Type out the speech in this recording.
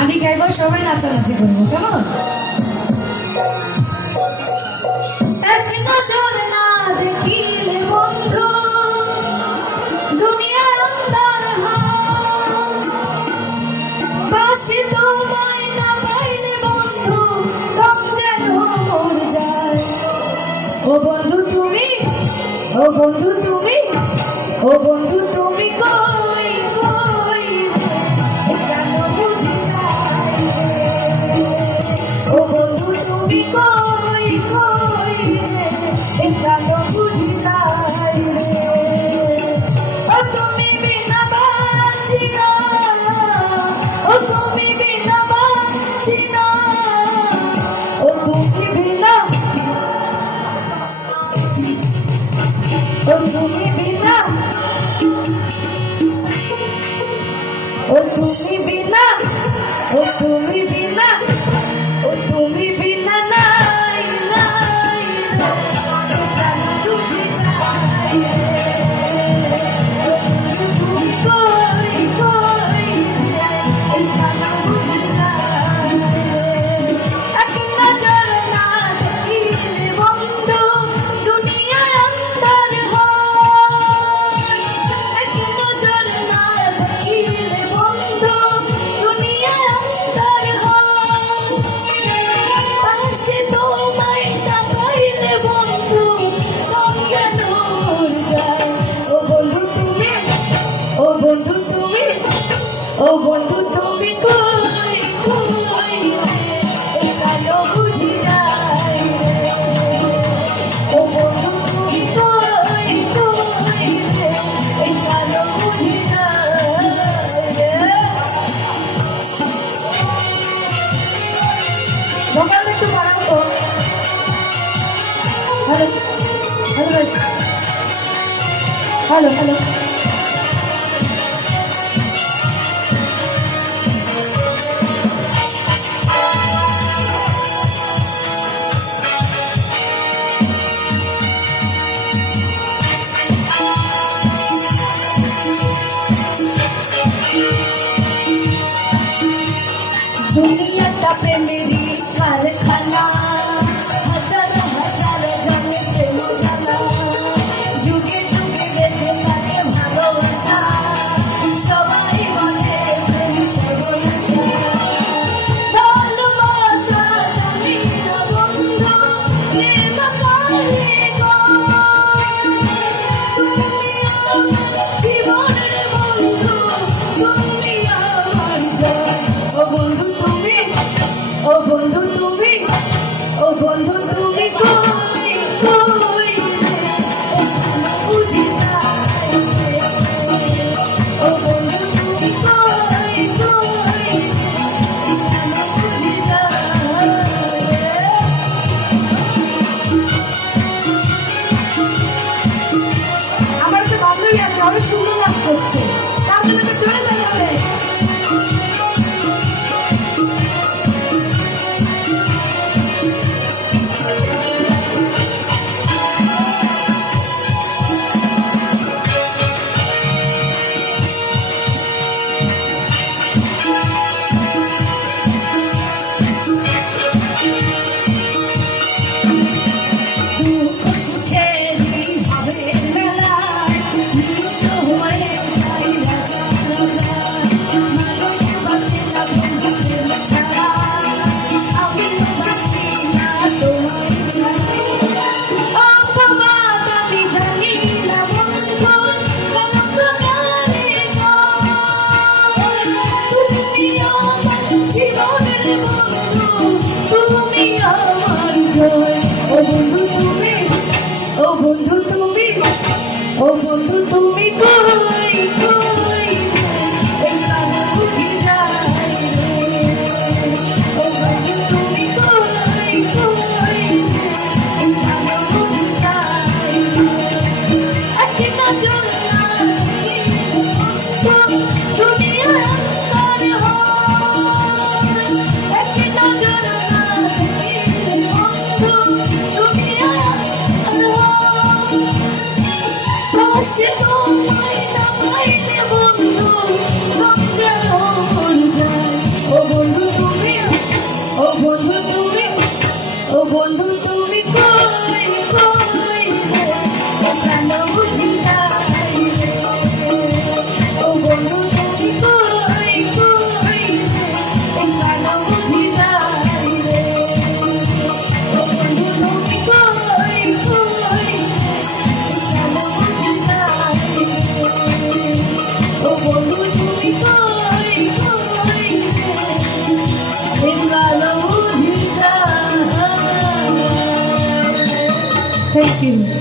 আমি গাইব, সবাই নাচানাচি করবো, কেমন? এক নজর না দেখিলে বন্ধু দুনিয়া অন্ধকার হয়, পাশে তোমায় না পাইলে বন্ধু দম যেন মর যায়। ও বন্ধু তুমি, ও বন্ধু তুমি, ও বন্ধু তুমি কই কই কেন বুঝি যাই রে। ও বন্ধু তুমি কই কই কেন বুঝি যাই রে। ও তুমি বিনা বাঁচি না, ও তুমি বিনা বাঁচি না, ও তুমি বিনা, ও তুমি বিনা, ও তুমি বিনা, ও তুমি বিনা, ও তুমি বিনা নাই নাই কেন বুঝি যাই রে। তুমি কই কই কেন বুঝি যাই রে। এক নজর না দেখিলে বন্ধু দুনিয়ায় অন্ধকার হয়, এক নজর না দেখিলে বন্ধু দুনিয়ায় অন্ধকার হয়, পাশে তোমায় না পাইলে বন্ধু দম যেন মর যায়। ও বন্ধু তুমি, ও বন্ধু তুমি, ও বন্ধু তুমি কই কই কেন বুঝি যাই রে। ও বন্ধু তুমি কই কই কেন বুঝি যাই রে। ভোকাল একটু বাড়াও তো। Hello hello hello hello. দুনিয়াটা প্রেমেরই কারখানা, হাজার হাজার জনে প্রেম জানা, যুগে যুগে বেঁচে থাকে ভালোবাসা, সবাই বলে প্রেম সর্বনাশা। ভালোবাসা জানি না বন্ধু প্রেম কারিগর, তুমি আমার জীবনের বন্ধু, তুমি আমার জান। ও বন্ধু তুমি, ও বন্ধু তুমি, বন্ধু তুমি কই কই রে প্রাণ বুঝি যাই রে ও বন্ধু তুমি কই কই রে প্রাণ বুঝি যাই রে ও বন্ধু তুমি কই কই রে প্রাণ বুঝি যাই রে ও বন্ধু তুমি কই কই রে প্রাণ বুঝি যাই। Thank you.